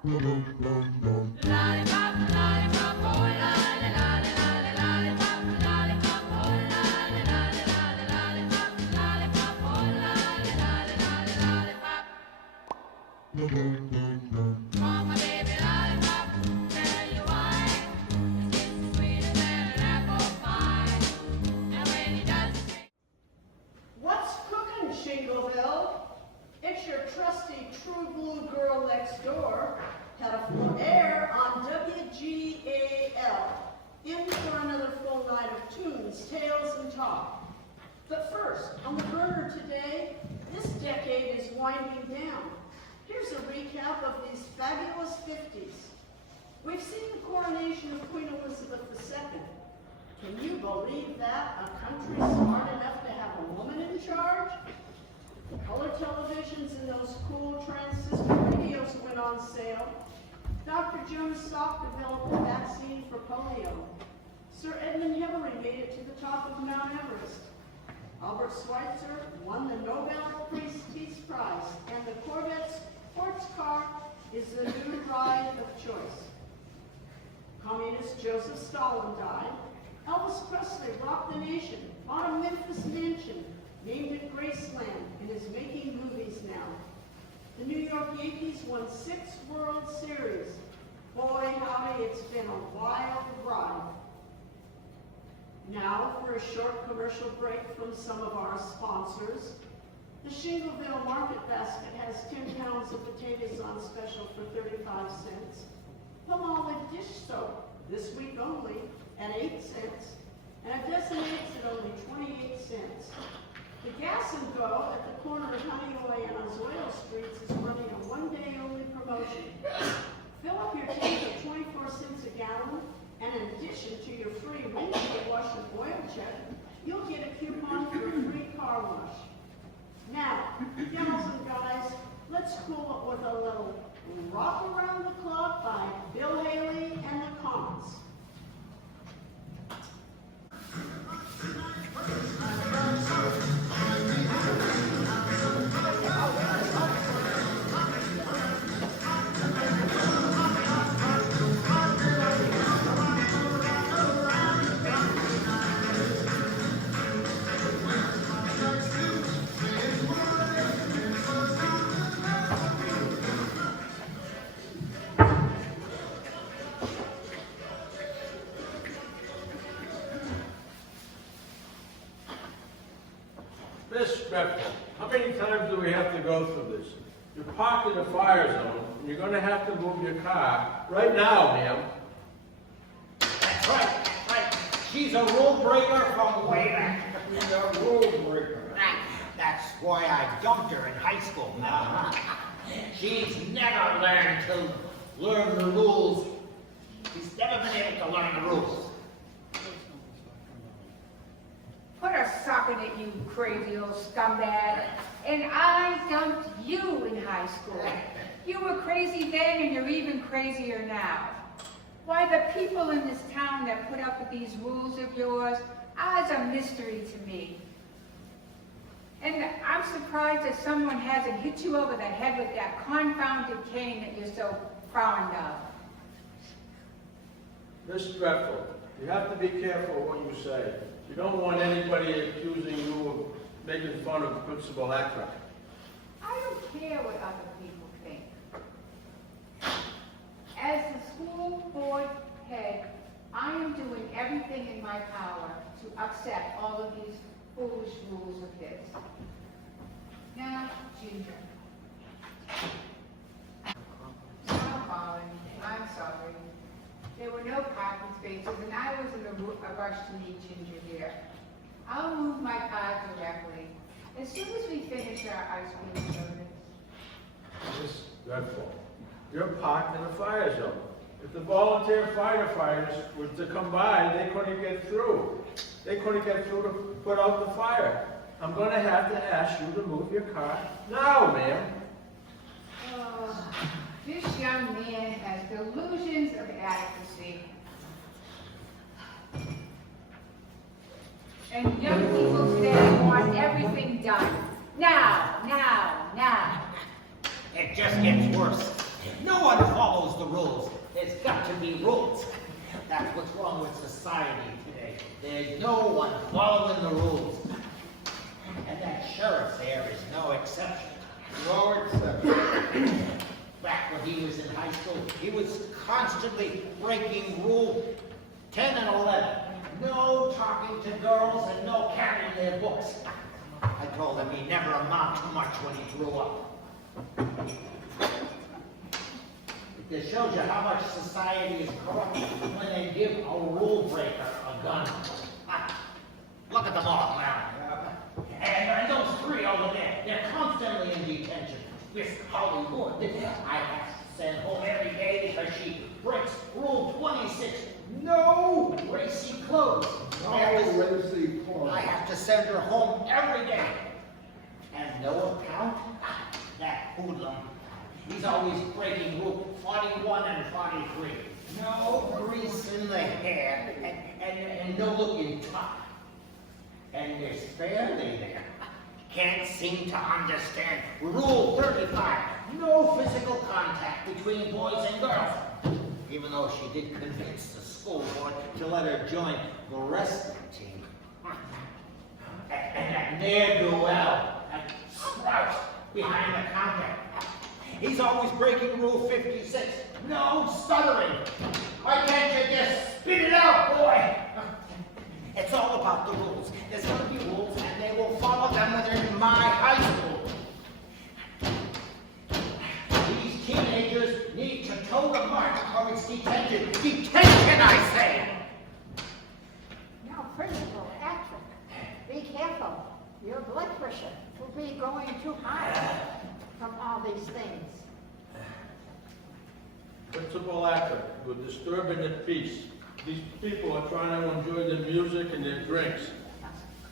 What's cooking, Shingleville? It's your trusty true blue girl next door. Had a full air on WGAL. In for another full night of tunes, tales, and talk. But first, on the burner today, this decade is winding down. Here's a recap of these fabulous 50s. We've seen the coronation of Queen Elizabeth II. Can you believe that? A country smart enough to have a woman in charge? Color televisions and those cool transistor radios went on sale. Dr. Jones Salk developed a vaccine for polio. Sir Edmund Hillary made it to the top of Mount Everest. Albert Schweitzer won the Nobel Peace Prize, and the Corvette sports car is the new ride of choice. Communist Joseph Stalin died. Elvis Presley rocked the nation, bought a Memphis mansion, named it Graceland, and is making movies now. The New York Yankees won 6 World Series. Boy, howdy, it's been a wild ride. Now for a short commercial break from some of our sponsors. The Shingleville Market Basket has 10 pounds of potatoes on special for 35 cents. Palmolive dish soap, this week only, at 8 cents. And a dozen eggs at only 28 cents. The Gas and Go at the corner of Honeyway and Oswego Streets is running a one-day only promotion. Fill up your tank at 24 cents a gallon, and in addition to your free windshield wash and oil check, you'll get a coupon for a free car wash. Now, gals and guys, let's cool it with a little Rock Around the Clock by Bill Haley and the Comets. Miss Beckman, how many times do we have to go through this? You're parked in the fire zone, and you're going to have to move your car right now, ma'am. That's right, right. She's a rule breaker from way back. She's a rule breaker. That's why I dumped her in high school. She's never learned to learn the rules. She's never been able to learn the rules. Put a sock in it, you crazy old scumbag. And I dumped you in high school. You were crazy then, and you're even crazier now. Why, the people in this town that put up with these rules of yours are a mystery to me. And I'm surprised that someone hasn't hit you over the head with that confounded cane that you're so fond of. Miss Dreffel, you have to be careful what you say. You don't want anybody accusing you of making fun of Principal Ackroyd. I don't care what other people think. As the school board head, I am doing everything in my power to upset all of these foolish rules of his. Now, Ginger. Oh, Colin, I'm sorry. There were no parking spaces, and I was in a rush to meet Ginger here. I'll move my car directly, as soon as we finish our ice cream service. Miss Dreffel, you're parked in a fire zone. If the volunteer firefighters were to come by, they couldn't get through. They couldn't get through to put out the fire. I'm going to have to ask you to move your car now, ma'am. This young man has delusions of adequacy. And young people today want everything done. Now, now, now. It just gets worse. No one follows the rules. There's got to be rules. That's what's wrong with society today. There's no one following the rules. And that sheriff there is no exception. No exception. Back when he was in high school, he was constantly breaking rule 10 and 11. No talking to girls and no carrying their books. I told him he'd never amount to much when he grew up. It just shows you how much society is corrupt when they give a rule breaker a gun. Look at them all now. And those three over there, they're constantly in detention. This Hollywood, I have to send home every day because she breaks Rule 26. No racy clothes. No racy clothes. I have to send her home every day. And no account, that hoodlum. He's always breaking Rule 41 and 43. No grease in the hair and no looking tough. And there's fairly there. Can't seem to understand Rule 35. No physical contact between boys and girls. Even though she did convince the school board to let her join the wrestling team. And that ne'er-do-well, that slouch behind the counter. He's always breaking Rule 56. No stuttering. Why can't you just spit it out, boy? It's all about the rules. There's going to be rules, and they will follow them when they're in my high school. These teenagers need to toe the mark or it's detention. Detention, I say! Now, Principal Patrick, be careful. Your blood pressure will be going too high from all these things. Principal Acker, you're disturbing the peace. These people are trying to enjoy their music and their drinks.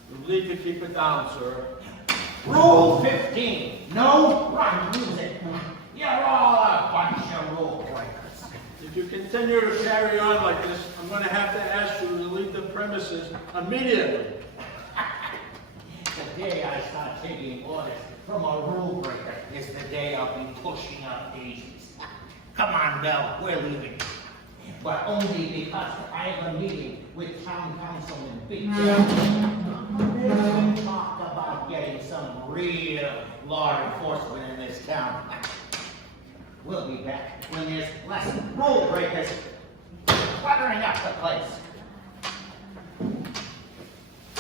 You need to keep it down, sir. Rule 15. No rock music. You're all a bunch of rule breakers. If you continue to carry on like this, I'm going to have to ask you to leave the premises immediately. The day I start taking orders from a rule breaker is the day I'll be pushing up daisies. Come on, Belle, we're leaving. But only because I have a meeting with town councilman Beach. We talked about getting some real law enforcement in this town. We'll be back when there's less rule breakers cluttering up the place.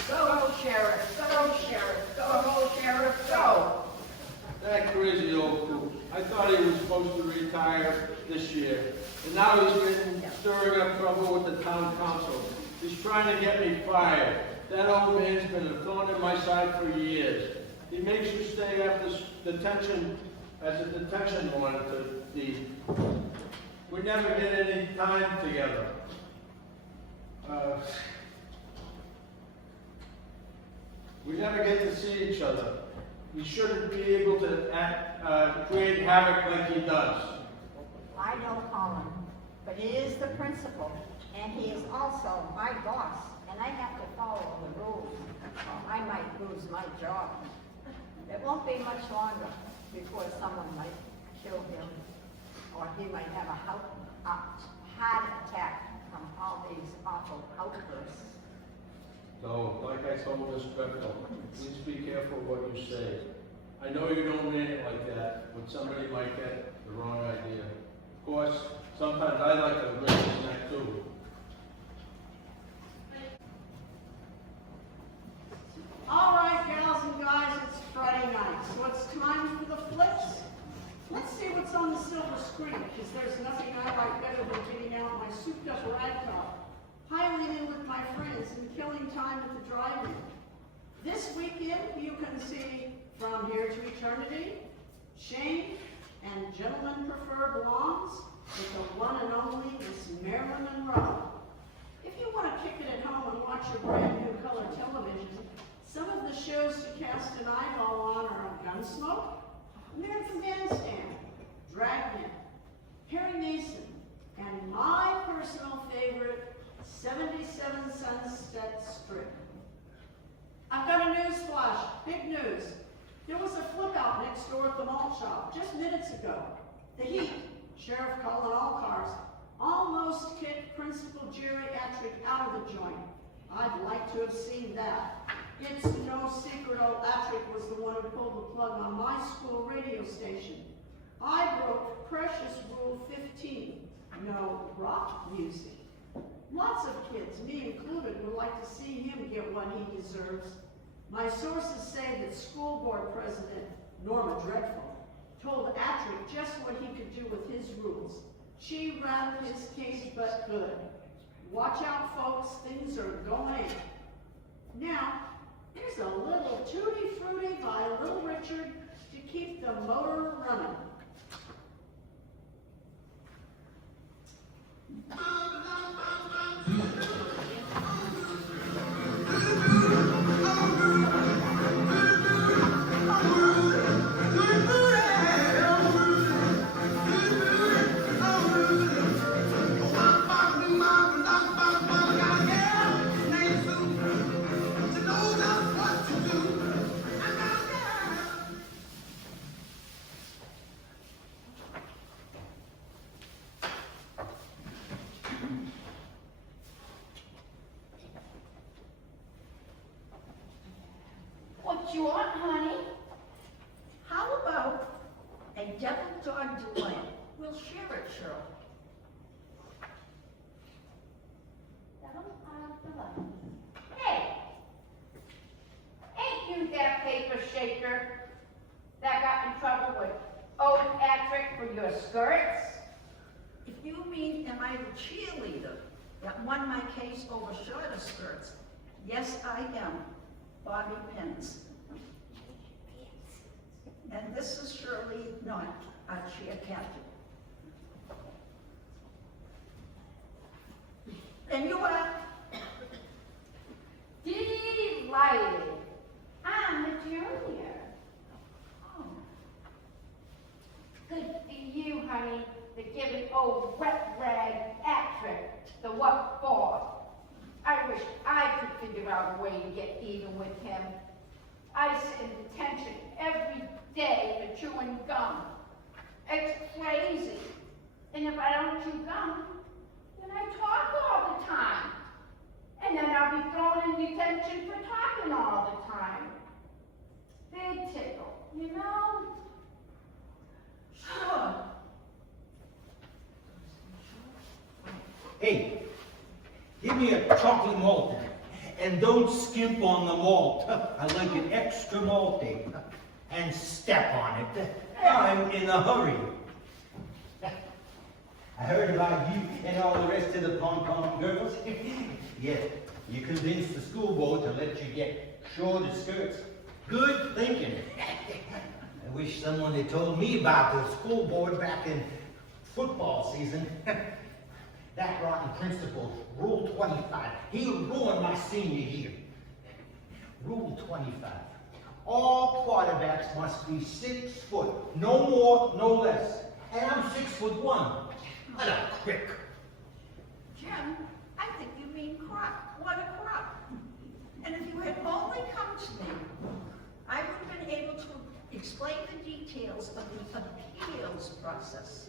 Go, Sheriff, go, Sheriff, go, Sheriff, go. That crazy old coot. I thought he was supposed to retire this year. And now he's been stirring up trouble with the town council. He's trying to get me fired. That old man's been a thorn in my side for years. He makes you stay after detention as a detention monitor. We never get any time together. We never get to see each other. He shouldn't be able to create havoc like he does. I know Colin, but he is the principal, and he is also my boss, and I have to follow the rules, or I might lose my job. It won't be much longer before someone might kill him, or he might have a heart attack from all these awful outbursts. So, like I told Miss Beckle, please be careful what you say. I know you don't mean it like that, but somebody might get the wrong idea. Of course, sometimes I like to break his neck too. All right, gals and guys, it's Friday night, so it's time for the flips. Let's see what's on the silver screen, because there's nothing I like better than getting out my souped-up ragtop, piling in with my friends, and killing time at the drive-in. This weekend, you can see From Here to Eternity, Shane, and Gentlemen Prefer Blondes with the one and only Miss Marilyn Monroe. If you want to kick it at home and watch your brand new color television, some of the shows to cast an eyeball on are Gunsmoke, American Bandstand, Dragnet, Perry Mason, and my personal favorite, 77 Sunset Strip. I've got a news flash, big news. There was a flip out next door at the malt shop just minutes ago. The heat Sheriff calling all cars. Almost kicked Principal Jerry Attrick out of the joint. I'd like to have seen that. It's no secret old Attrick was the one who pulled the plug on my school radio station. I broke precious Rule 15, no rock music. Lots of kids, me included, would like to see him get what he deserves. My sources say that school board president Norma Dreadful told Attrick just what he could do with his rules. She rattled his cage but good. Watch out, folks, things are going in. Now, here's a little tutti frutti by Little Richard to keep the motor running. What you want, honey? How about a devil dog delight? We'll share it, Cheryl. Hey, ain't you that paper shaker that got in trouble with old Attrick for your skirts? If you mean, am I the cheerleader that won my case over shorter skirts? Yes, I am. Bobby Pins. And this is surely not our cheer captain. And you are? Delighted. I'm the junior. Oh, Good for you, honey, for giving old wet rag Attrick the what for. I wish I could figure out a way to get even with him. I sit in detention every day for chewing gum. It's crazy. And if I don't chew gum, then I talk all the time. And then I'll be thrown in detention for talking all the time. Big tickle, you know? sure. Hey, give me a chocolate malt, and don't skimp on the malt. I like it extra malty, and step on it. I'm in a hurry. I heard about you and all the rest of the pom-pom girls. Yeah, you convinced the school board to let you get shorter skirts. Good thinking. I wish someone had told me about the school board back in football season. That rotten principal, Rule 25, he ruined my senior year. Rule 25, all quarterbacks must be 6 foot, no more, no less. And I'm 6'1". What a crick. Jim, I think you mean crock. What a crock. And if you had only come to me, I would have been able to explain the details of the appeals process.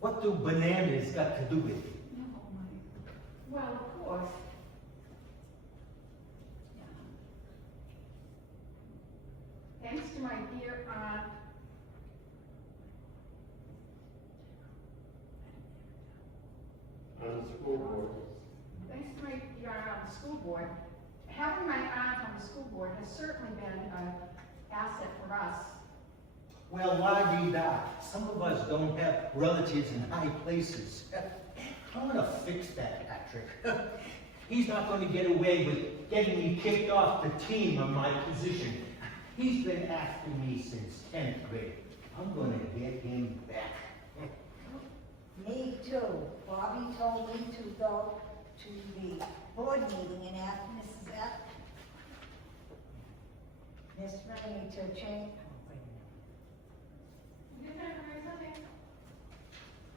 What do bananas got to do with it? Well, of course. Thanks to my dear aunt, On the school board. thanks to my dear aunt on the school board, having my aunt on the school board has certainly been an asset for us. Well, la-di-da. Some of us don't have relatives in high places. I'm gonna fix that, Patrick. He's not gonna get away with getting me kicked off the team of my position. He's been after me since 10th grade. I'm gonna get him back. Me too. Bobby told me to go to the board meeting and ask Mrs. F. Miss Rennie to change.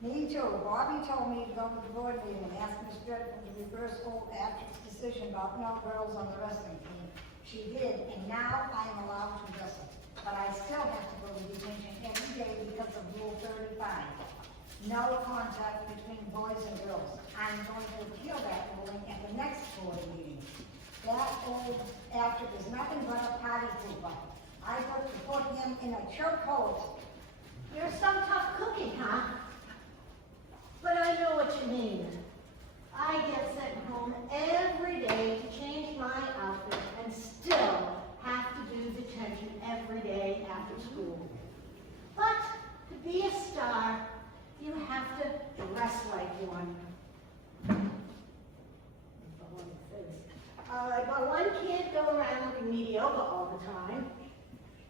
Me too. Bobby told me to go to the board meeting and ask Miss Dreadful to reverse old Attrick's decision about no girls on the wrestling team. She did, and now I am allowed to wrestle. But I still have to go to detention every day because of Rule 35. No contact between boys and girls. I'm going to appeal that ruling at the next board meeting. That old actor is nothing but a party pooper. I hope to put him in a chokehold. You're some tough cookie, huh? But I know what you mean. I get sent home every day to change my outfit and still have to do detention every day after school. But to be a star, you have to dress like one. But one can't go around looking mediocre all the time.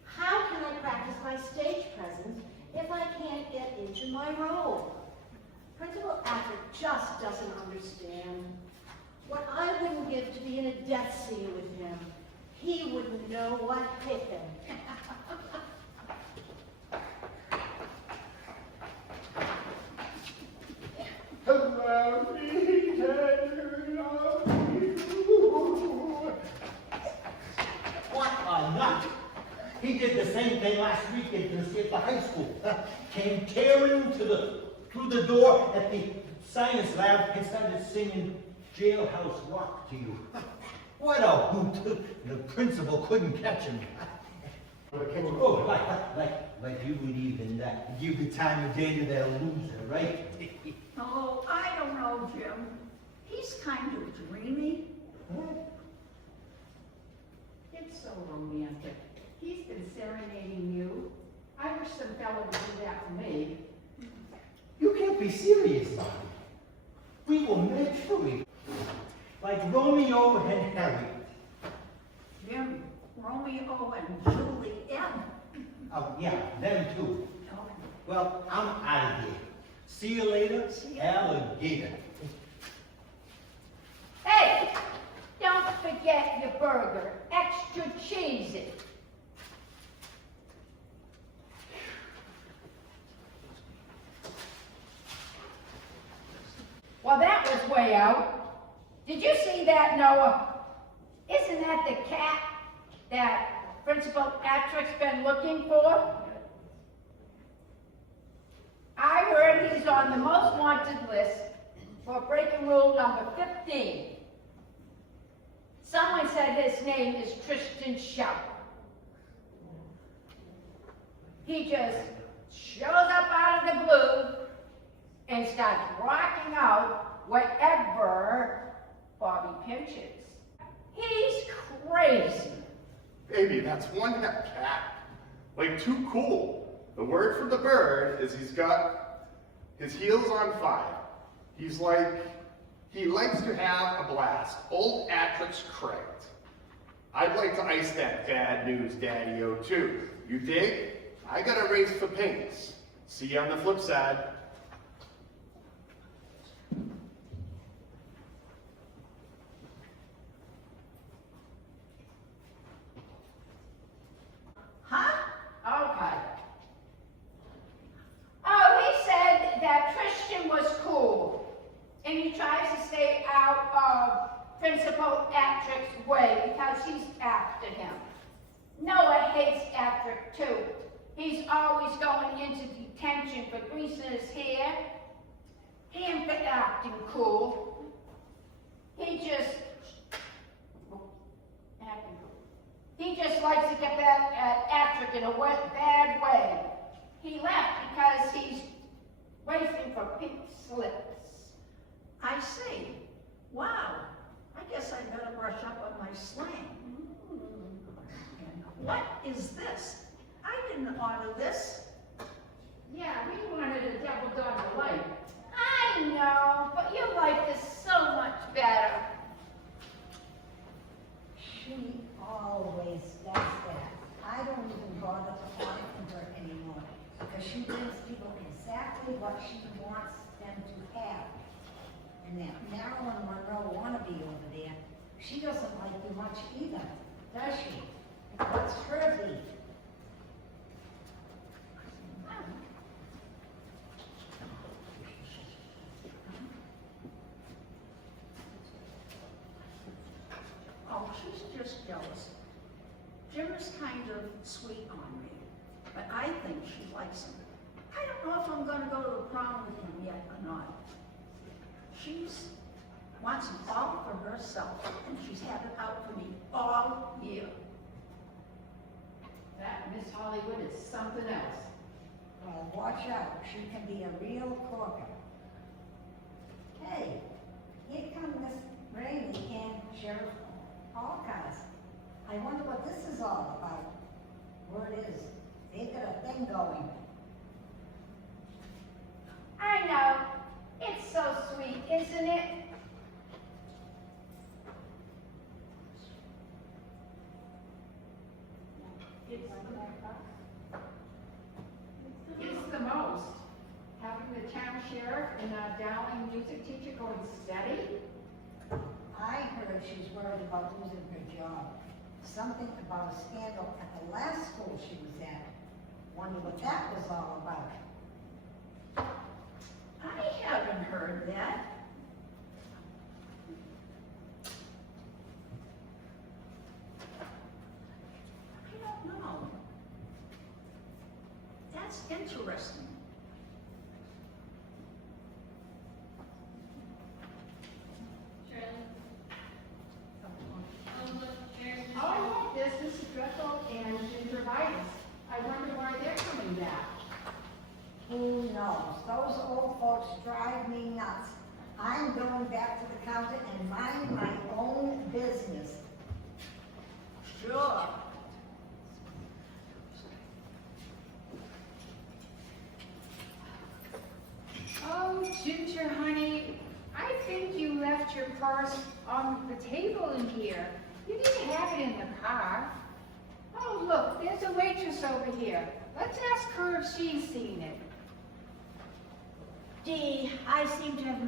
How can I practice my stage presence if I can't get into my role? Principal Acker just doesn't understand. What I wouldn't give to be in a death scene with him, he wouldn't know what hit him. Allow me to love you. What a nut! He did the same thing last weekend at the high school. Came tearing through the door at the science lab and started singing Jailhouse Rock to you. What a hoot! The principal couldn't catch him. Oh, like you would even give the time of day to that loser, right? Oh, I don't know, Jim. He's kind of dreamy. It's so romantic. He's been serenading you. I wish some fellow would do that for me. You can't be serious, Bobby. We were meant for it. Like Romeo and Harriet. Jim, Romeo and Juliet. Oh, yeah, them too. Well, I'm out of here. See you later, alligator. Hey, don't forget your burger. Extra cheesy. Well, that was way out. Did you see that, Noah? Isn't that the cat that Principal Patrick's been looking for? I heard he's on the most wanted list for breaking rule number 15. Someone said his name is Tristan Shout. He just shows up out of the blue and starts rocking out whatever Bobby pinches. He's crazy. Baby, that's one hep cat. Like, too cool. The word for the bird is he's got his heels on fire. He's like, he likes to have a blast. Old Atrick's correct. I'd like to ice that bad news daddy-o too. You dig? I got a race for pinks. See you on the flip side. Huh? Okay. Oh, he said that Tristan was cool, and he tries to stay out of Principal Atrick's way because he's after him. Noah hates Atrick too. He's always going into detention for greasing his hair and for acting cool. He just likes to get back at Atrick in a bad way. He left because he's waiting for pink slips. I see. Wow. I guess I better brush up on my slang. What is this? I didn't order this. Yeah, we wanted a double dog light. I know, but you like this so much better. She always does that. I don't even bother to talk to her anymore because she gives people exactly what she wants them to have. And that Marilyn Monroe wannabe over there, she doesn't like you much either, does she? What's her beef? Oh, she's just jealous. Jim is kind of sweet on me, but I think she likes him. I don't know if I'm going gonna go to the prom with him yet or not. She's wants it all for herself, and she's had it out for me all year. That Miss Hollywood is something else. Well, watch out, she can be a real corker. Hey, here comes Miss Rainey and Sheriff Hawkins. I wonder what this is all about. Word is, they've got a thing going. I know. It's so sweet, isn't it? It's the most. Having the town sheriff and our darling music teacher going steady. I heard she's worried about losing her job. Something about a scandal at the last school she was at. Wonder what that was all about. I haven't heard that. I don't know. That's interesting. Oh, this is Gretel and gingivitis. I wonder why they're coming back. Who knows? Those old folks drive me nuts. I'm going back to the counter and mind my own business. Sure. Oh, Ginger, honey, I think you left your purse on the table in here. You didn't have it in the car. Oh, look, there's a waitress over here. Let's ask her if she's seen it. Dee, I seem to have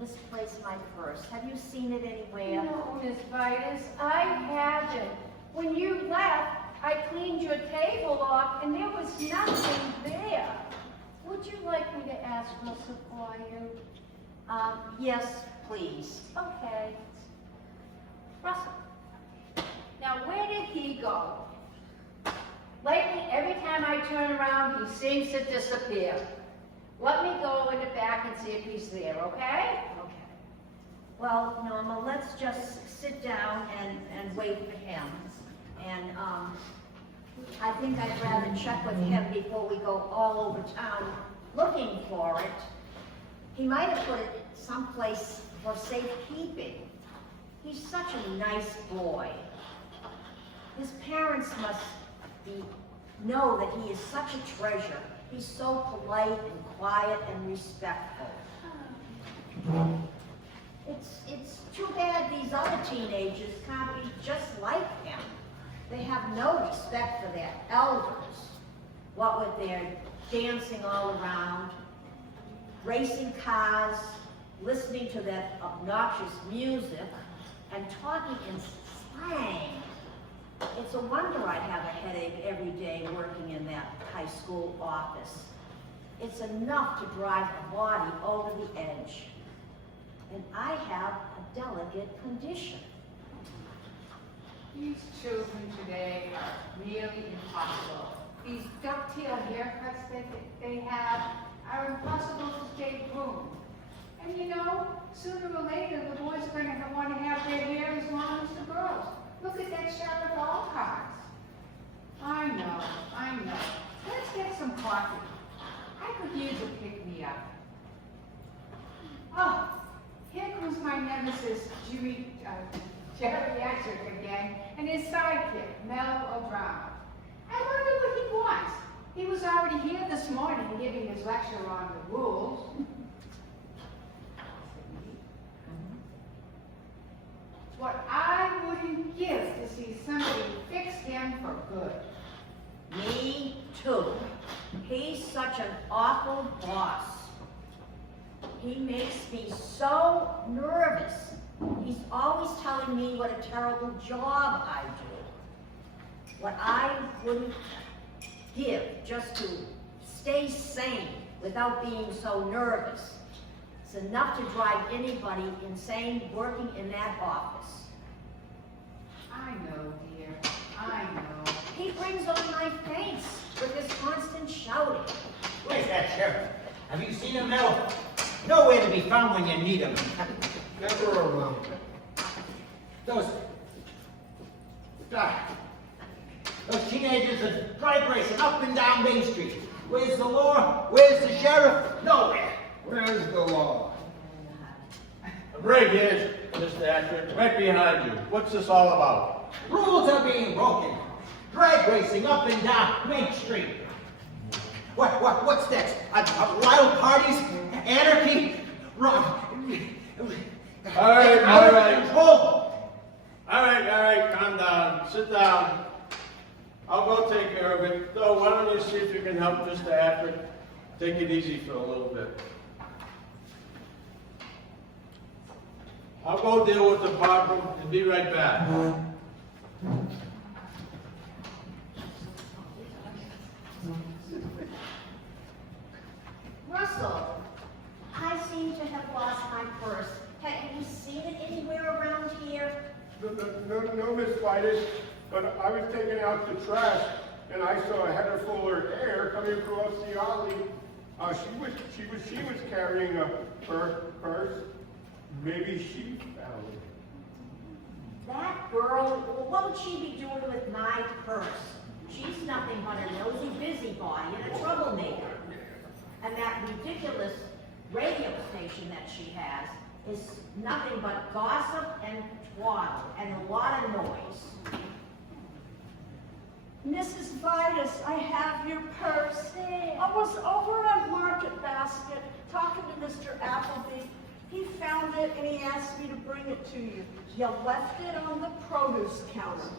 misplaced my purse. Have you seen it anywhere? No, Miss Vitus, I haven't. When you left, I cleaned your table off and there was nothing there. Would you like me to ask Russell for you? Yes, please. Okay. Russell, now where did he go? Lately, every time I turn around, he seems to disappear. Let me go in the back and see if he's there, okay? Okay. Well, Norma, let's just sit down and wait for him. And, I think I'd rather check with him before we go all over town looking for it. He might have put it someplace for safekeeping. He's such a nice boy. His parents must know that he is such a treasure. He's so polite and quiet and respectful. It's too bad these other teenagers can't be just like him. They have no respect for their elders. What with their dancing all around, racing cars, listening to that obnoxious music, and talking in slang. It's a wonder I have a headache every day working in that high school office. It's enough to drive a body over the edge. And I have a delicate condition. These children today are really impossible. These ducktail haircuts that they have are impossible to stay groomed. And you know, sooner or later, the boys are going to want to have their hair as long as the girls. Look at that Sheriff Alcott's. I know. Let's get some coffee. I could use a pick-me-up. Oh, here comes my nemesis, geriatric again, and his sidekick, Mel O'Drown. I wonder what he wants. He was already here this morning giving his lecture on the rules. What I wouldn't give to see somebody fix him for good. Me too. He's such an awful boss. He makes me so nervous. He's always telling me what a terrible job I do. What I wouldn't give just to stay sane without being so nervous. It's enough to drive anybody insane working in that office. I know, dear. I know. He brings on my face with his constant shouting. Where's that sheriff? Have you seen him, Mel? Nowhere to be found when you need him. Never around. Those teenagers are drag racing up and down Main Street. Where's the law? Where's the sheriff? Nowhere. Where's the law? Right here, Mr. Actor, right behind you. What's this all about? Rules are being broken. Drag racing up and down Main Street. What's next? Wild parties? Anarchy? Wrong. All right, all right. Control. All right, calm down. Sit down. I'll go take care of it. So why don't you see if you can help Mr. Actor? Take it easy for a little bit. I'll go deal with the problem and be right back. Russell, I seem to have lost my purse. Have you seen it anywhere around here? No, Miss Vitus, but I was taking out the trash and I saw a header full of air coming across the alley. She was carrying a purse. Maybe she found it. That girl, what would she be doing with my purse? She's nothing but a nosy busybody and a troublemaker. And that ridiculous radio station that she has is nothing but gossip and twaddle and a lot of noise. Mrs. Vitus, I have your purse. I was over at Market Basket talking to Mr. Appleby. He found it and he asked me to bring it to you. You left it on the produce counter.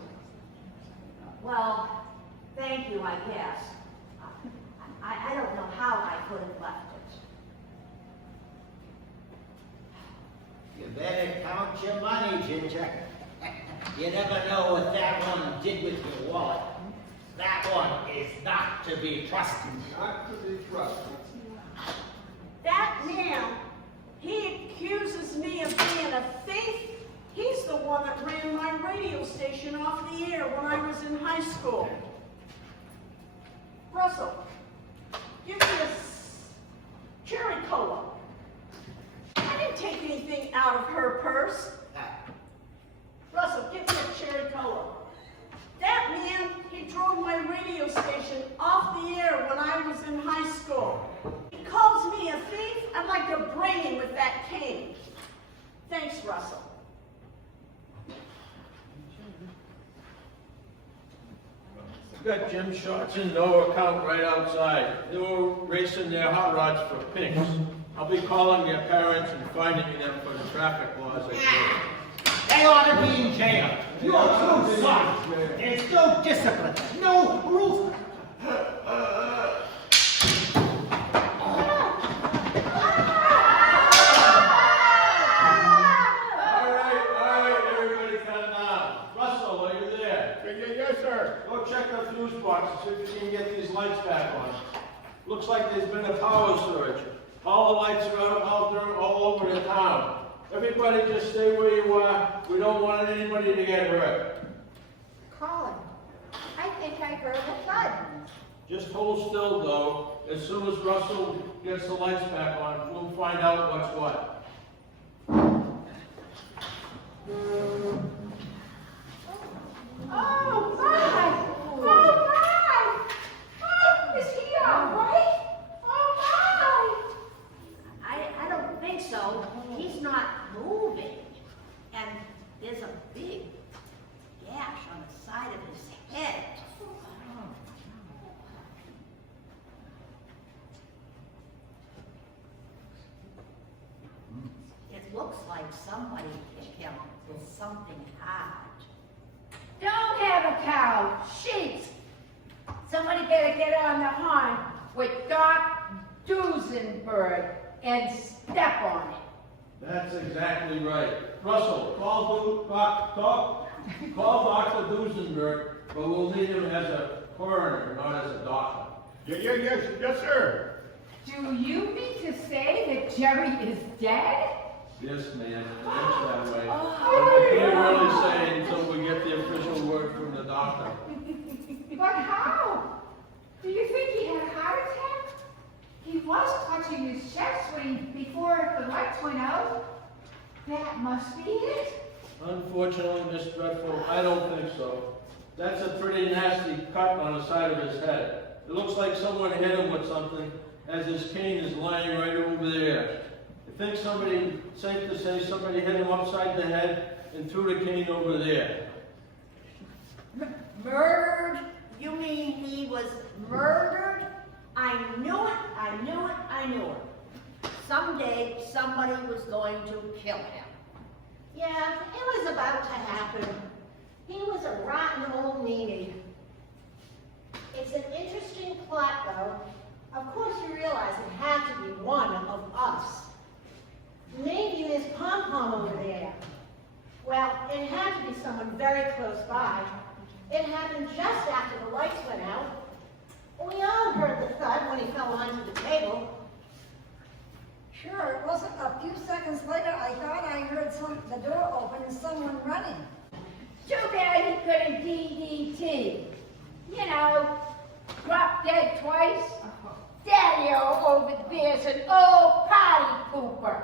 Well, thank you, I guess. I don't know how I could have left it. You better count your money, Ginger. You never know what that one did with your wallet. That one is not to be trusted. Not to be trusted. That man, he accuses me of being a thief. He's the one that ran my radio station off the air when I was in high school. Russell, give me a cherry cola. I didn't take anything out of her purse. Russell, give me a cherry cola. That man, he drove my radio station off the air when I was in high school. He calls me a thief. I'd like to brain him with that cane. Thanks, Russell. Got Jim Shorts and no account right outside. They were racing their hot rods for pinks. I'll be calling their parents and finding them for the traffic laws they broke. They ought to be in jail. You're too soft. There's no discipline, no rules. All right, everybody calm down. Russell, are you there? Yes, sir. Go check the fuse box and see if you can get these lights back on. Looks like there's been a power surge. All the lights are out all over the town. Everybody just stay where you are. We don't want anybody to get hurt. Colin, I think I heard a thud. Just hold still, though. As soon as Russell gets the lights back on, we'll find out what's what. Oh my! Oh my! Oh, is he all right? Oh I don't think so. He's not moving. And there's a big gash on the side of his head. It looks like somebody hit him with something hard. my! Don't have a cow, sheets. Somebody better get on the horn with Doc Duesenberg and step on it. That's exactly right. Russell, call Dr. Duesenberg, but we'll need him as a coroner, not as a doctor. Yes, sir. Do you mean to say that Jerry is dead? Yes, ma'am. It looks that way. But I can't really say until we get the official word from the doctor. But how? Do you think he had a heart attack? He was touching his chest before the lights went out. That must be it. Unfortunately, Miss Dreadful, I don't think so. That's a pretty nasty cut on the side of his head. It looks like someone hit him with something as his cane is lying right over there. I think safe to say somebody hit him upside the head and threw the cane over there. Murdered? You mean he was murdered? I knew it, I knew it, I knew it. Someday somebody was going to kill him. Yeah, it was about to happen. He was a rotten old meanie. It's an interesting plot, though. Of course you realize it had to be one of us. Maybe Miss Pom-Pom over there. Well, it had to be someone very close by. It happened just after the lights went out. We all heard the thud when he fell onto the table. Sure, it wasn't a few seconds later I thought I heard the door open and someone running. Too bad he couldn't DDT. You know, drop dead twice. Daddy-o over there's an old potty pooper.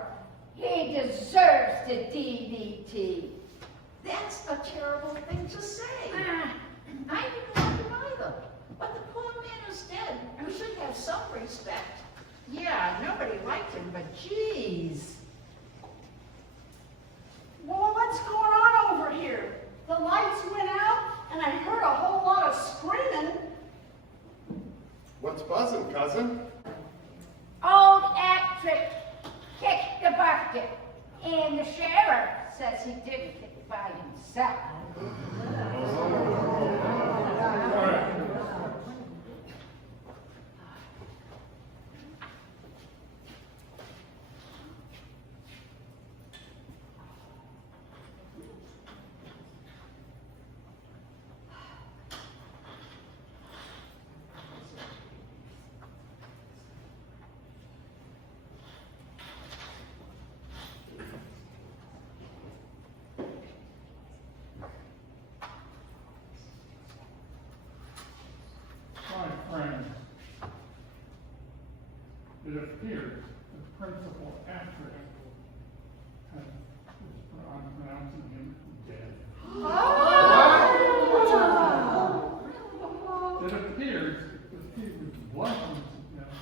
He deserves to DDT. That's a terrible thing to say. I didn't like him either. But the poor man is dead. We should have some respect. Yeah, nobody liked him, but geez. Well, what's going on over here? The lights went out and I heard a whole lot of screaming. What's buzzing, cousin? Old actress kicked the bucket. And the sheriff says he didn't kick it by himself. My friends, it appears the principal actress I'm pronouncing him dead. It appears that he was bludgeoned to death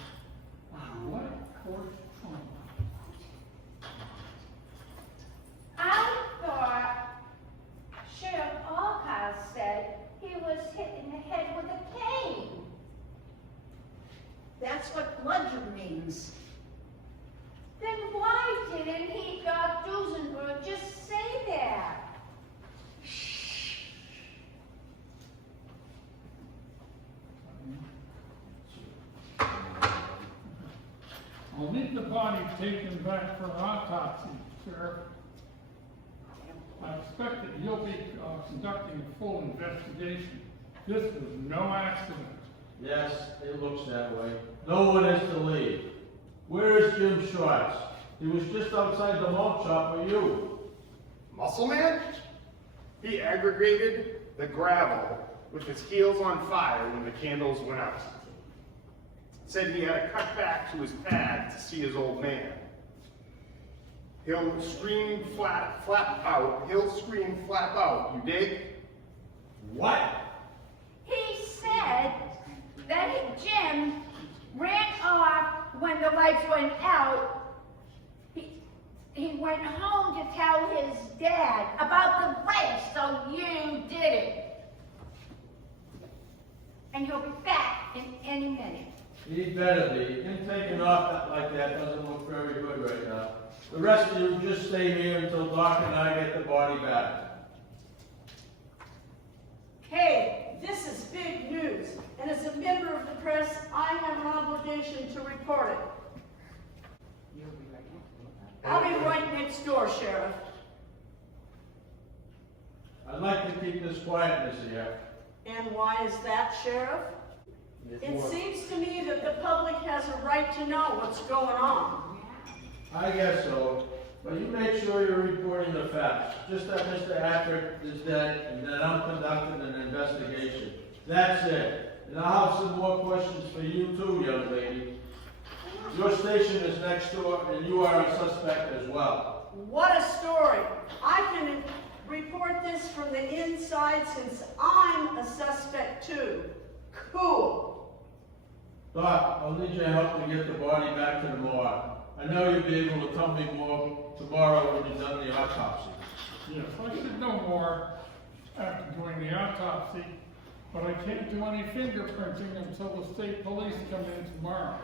with blunt force trauma. I thought Sheriff Alcott said he was hit in the head with a cane. That's what bludgeon means. Then why didn't he, Doc Duesenberg, just say that? I'll need the body taken back for autopsy, Sheriff. I expect that you'll be conducting a full investigation. This was no accident. Yes, it looks that way. No one is to leave. Where is Jim Schwartz? He was just outside the malt shop with you. Muscle Man? He aggregated the gravel with his heels on fire when the candles went out. Said he had to cut back to his pad to see his old man. He'll scream flap out. He'll scream flap out. You dig? What? He said that Jim ran off when the lights went out. He went home to tell his dad about the race, so you did it. And he'll be back in any minute. He better be. Him taking off like that doesn't look very good right now. The rest of you just stay here until Doc and I get the body back. Hey, this is big news, and as a member of the press, I have an obligation to report it. I'll be right next door, Sheriff. I'd like to keep this quiet, Miss here. And why is that, Sheriff? It seems to me that the public has a right to know what's going on. I guess so, but you make sure you're reporting the facts. Just that Mr. Hacker is dead and that I'm conducting an investigation. That's it. And I'll have some more questions for you too, young lady. Your station is next door, and you are a suspect as well. What a story. I can report this from the inside since I'm a suspect too. Cool. Doc, I'll need your help to get the body back to the morgue. I know you'll be able to tell me more tomorrow when you've done the autopsy. Yes, I should know more after doing the autopsy, but I can't do any fingerprinting until the state police come in tomorrow.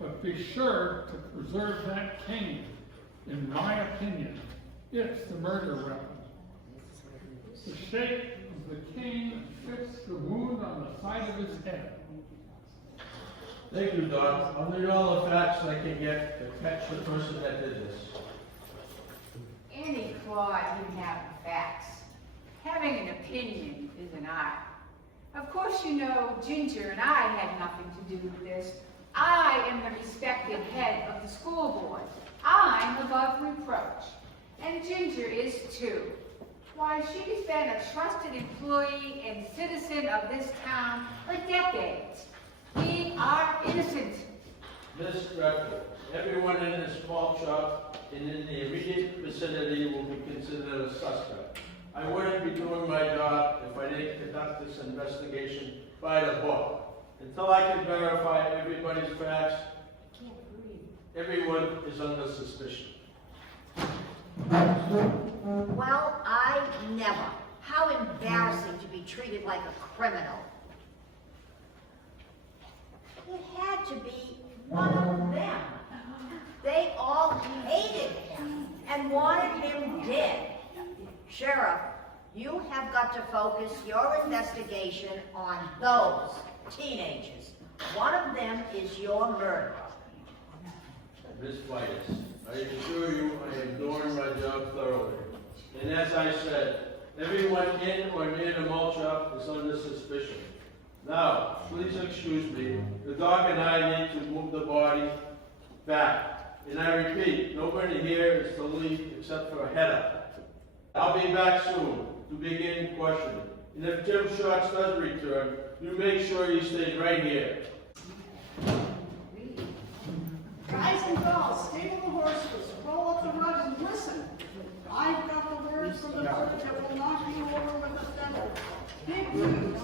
But be sure to preserve that cane. In my opinion, it's the murder weapon. The shape of the cane fits the wound on the side of his head. Thank you, Doc. I'll need all the facts I can get to catch the person that did this. Any Claude didn't have the facts. Having an opinion is an art. Of course you know Ginger and I had nothing to do with this. I am the respected head of the school board. I'm above reproach. And Ginger is too. Why, she's been a trusted employee and citizen of this town for decades. We are innocent. Miss Greco, everyone in this small shop and in the immediate vicinity will be considered a suspect. I wouldn't be doing my job if I didn't conduct this investigation by the book. Until I can verify everybody's facts, everyone is under suspicion. Well, I never. How embarrassing to be treated like a criminal. It had to be one of them. They all hated him and wanted him dead. Sheriff, you have got to focus your investigation on those teenagers. One of them is your murderer. Miss Vitus, I assure you I am doing my job thoroughly. And as I said, everyone in or near the malt shop is under suspicion. Now, please excuse me. The doc and I need to move the body back. And I repeat, nobody here is to leave except for a header. I'll be back soon to begin questioning. And if Jim Shorts does return, you make sure he stays right here. Guys and dolls, stable the horses, roll up the rug and listen. I've got the words from the bird that will knock you over with a feather. Big news.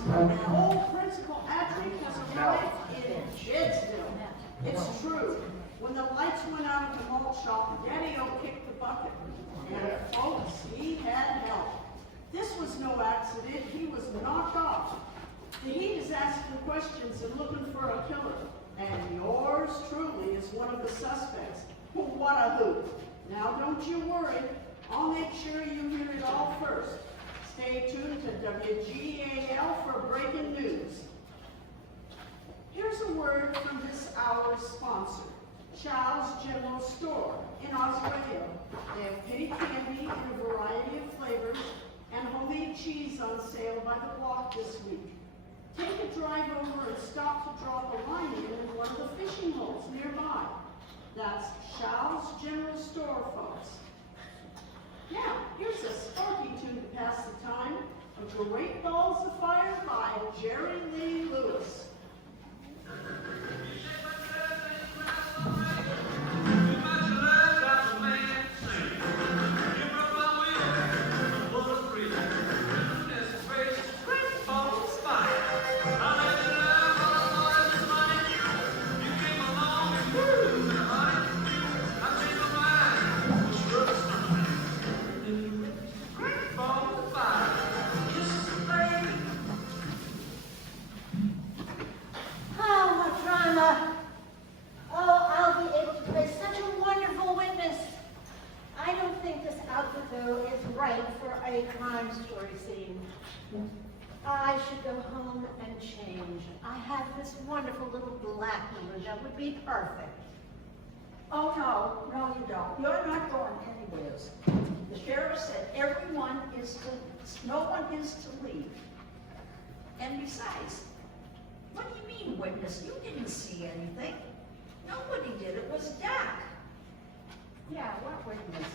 Old Principal Patrick has arrived in Jedsville. It's true. When the lights went out at the malt shop, Daddy-O kicked the bucket. And folks, he had help. This was no accident. He was knocked off. The heat is asking questions and looking for a killer. And yours truly is one of the suspects. What a hoot. Now don't you worry. I'll make sure you hear it all first. Stay tuned to WGAL for breaking news. Here's a word from this hour's sponsor, Chow's General Store in Oswego. They have penny candy in a variety of flavors and homemade cheese on sale by the block this week. Take a drive over and stop to drop a line in one of the fishing holes nearby. That's Chow's General Store, folks. Now, here's a spunky tune to pass the time. A Great Balls of Fire by Jerry Lee Lewis. I should go home and change. I have this wonderful little black one that would be perfect. Oh, no, you don't. You're not going anywhere. The sheriff said no one is to leave. And besides, what do you mean witness? You didn't see anything. Nobody did. It was dark. Yeah, what witness?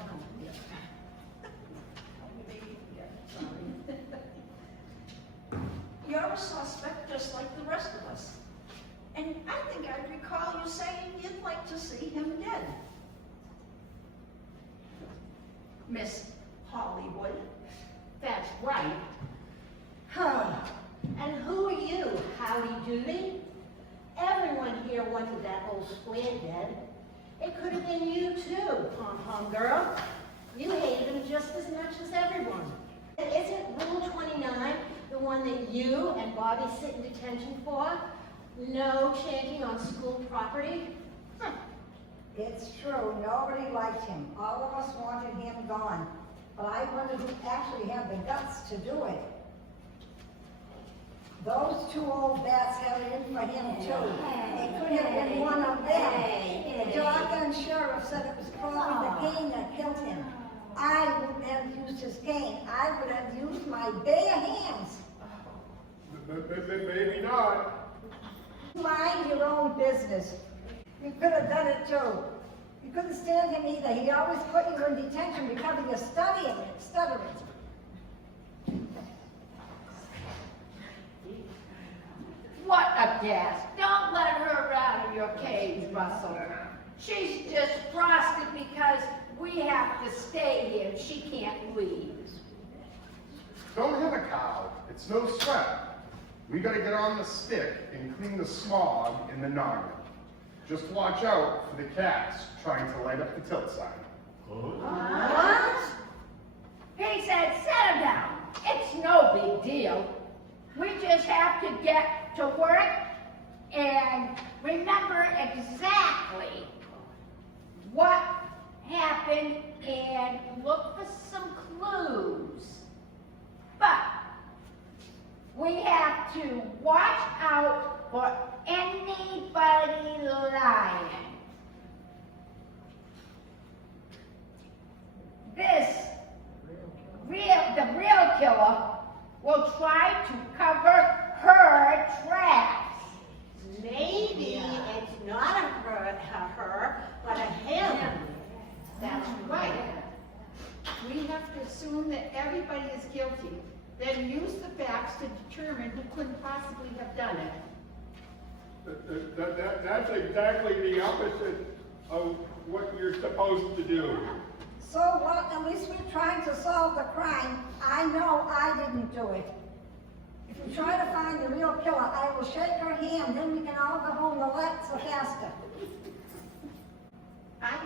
Oh, yeah. Sorry. You're a suspect just like the rest of us. And I think I recall you saying you'd like to see him dead. Miss Hollywood. That's right. Huh. And who are you, Howdy Doody? Everyone here wanted that old square dead. It could have been you too, pom-pom girl. You hated him just as much as everyone. Isn't Rule 29 the one that you and Bobby sit in detention for? No chanting on school property? Huh. It's true, nobody liked him. All of us wanted him gone. But I wonder who actually had the guts to do it. Those two old bats had it in for him too. It could have been one of them. The doggone sheriff said it was probably the cane that killed him. I wouldn't have used his cane. I would have used my bare hands. Maybe not. Mind your own business. You could have done it too. You couldn't stand him either. He always put you in detention because of your stuttering. What a gas. Don't let her out of your cage, Russell. She's just frosted because we have to stay here. She can't leave. Don't hit a cow. It's no sweat. We gotta get on the stick and clean the smog in the noggin. Just watch out for the cats trying to light up the tilt sign. What? He said, set him down. It's no big deal. We just have to get to work and remember exactly what happened and look for some clues. But we have to watch out for anybody lying. The real killer will try to cover her tracks. Maybe it's not a her, but a him. That's right. We have to assume that everybody is guilty, then use the facts to determine who couldn't possibly have done it. That's exactly the opposite of what you're supposed to do. So what? At least we're trying to solve the crime. I know I didn't do it. If you try to find the real killer, I will shake her hand, then we can all go home the lights are faster. I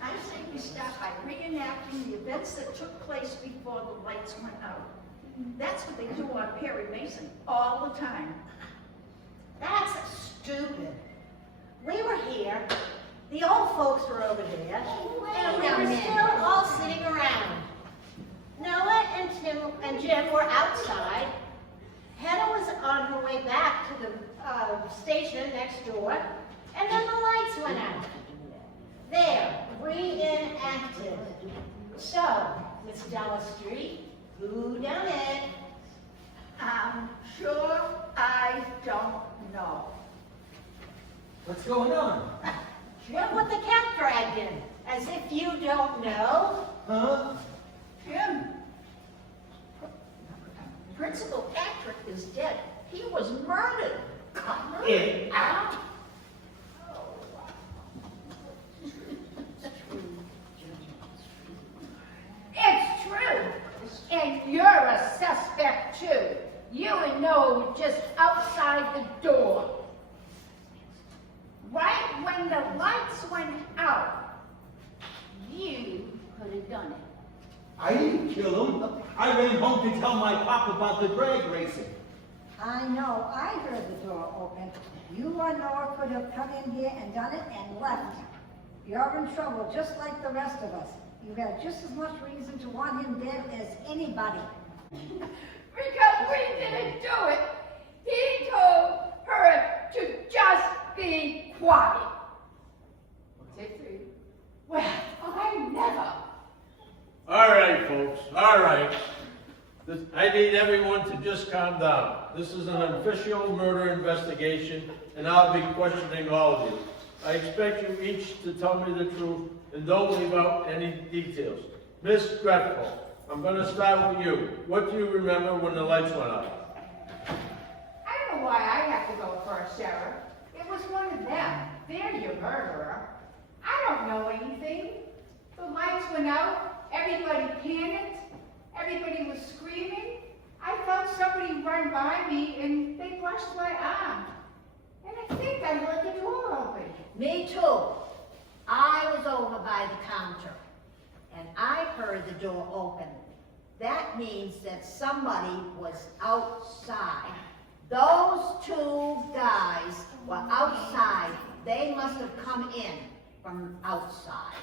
say we start by reenacting the events that took place before the lights went out. That's what they do on Perry Mason all the time. That's stupid. We were here, the old folks were over there, and we were still all sitting around. Noah and Tim and Jim were outside. Hedda was on her way back to the station next door, and then the lights went out. There, reenacted. So, Miss Dallas Street, who done it? I'm sure I don't know. What's going on? Jim with the cat dragged in, as if you don't know. Huh? Jim, Principal Patrick is dead. He was murdered. It out. It's true. And you're a suspect too. You and Noah were just outside the door. Right when the lights went out, you could have done it. I didn't kill him. I ran home to tell my pop about the drag racing. I know, I heard the door open. You or Noah could have come in here and done it and left. You're in trouble, just like the rest of us. You have just as much reason to want him dead as anybody. Because we didn't do it. He told her to just be quiet. What's it for you? Well, I never. All right, folks, all right. I need everyone to just calm down. This is an official murder investigation, and I'll be questioning all of you. I expect you each to tell me the truth, and don't leave out any details. Miss Gretful, I'm going to start with you. What do you remember when the lights went out? I don't know why I have to murderer. I don't know anything. The lights went out, everybody panicked, everybody was screaming. I felt somebody run by me and they brushed my arm. And I think I heard the door open. Me too. I was over by the counter, and I heard the door open. That means that somebody was outside. Those two guys were outside. They must have come in from outside.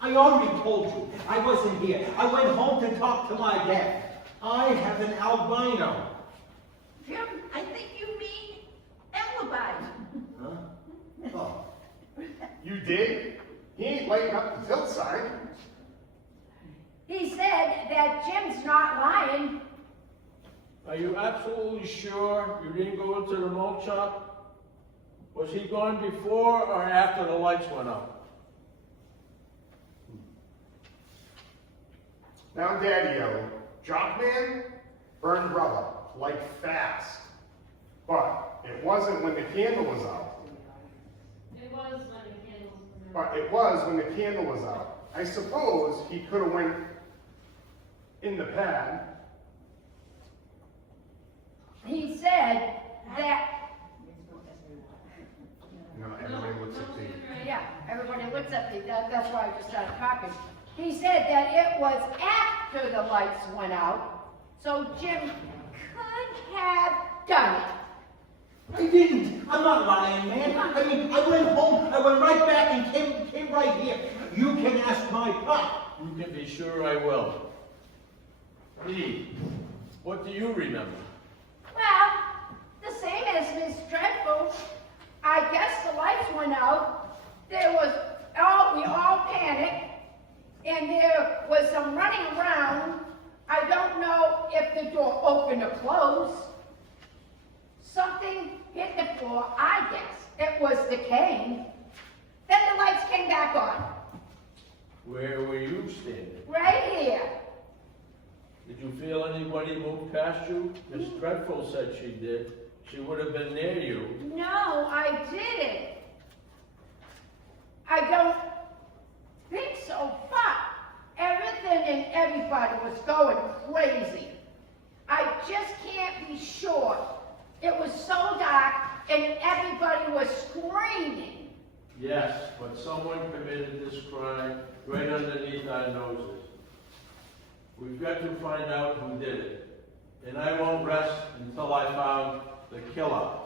I already told you, I wasn't here. I went home to talk to my dad. I have an albino. Jim, I think you mean alibi. Huh? Oh. You did? He ain't lighting up the hillside. He said that Jim's not lying. Are you absolutely sure you didn't go into the malt shop? Was he gone before or after the lights went out? Now Daddy-o, Jockman burned rubber, like fast. But it wasn't when the candle was out. It was when the candles were But it was when the candle was out. I suppose he could have went in the pad. He said that, No, everybody looks at me. yeah, everybody looks at me, that's why I just started talking. He said that it was after the lights went out, so Jim could have done it. I didn't. I'm not lying, man. I mean, I went home, I went right back and came right here. You can ask my pop. You can be sure I will. Lee, what do you remember? Well, the same as Miss Dreadful. I guess the lights went out. There was, we all panicked, and there was some running around. I don't know if the door opened or closed. Something hit the floor, I guess. It was the cane. Then the lights came back on. Where were you standing? Right here. Did you feel anybody move past you? Miss Dreadful said she did. She would have been near you. No, I didn't. I don't think so, but everything and everybody was going crazy. I just can't be sure. It was so dark and everybody was screaming. Yes, but someone committed this crime right underneath our noses. We've got to find out who did it. And I won't rest until I found the killer.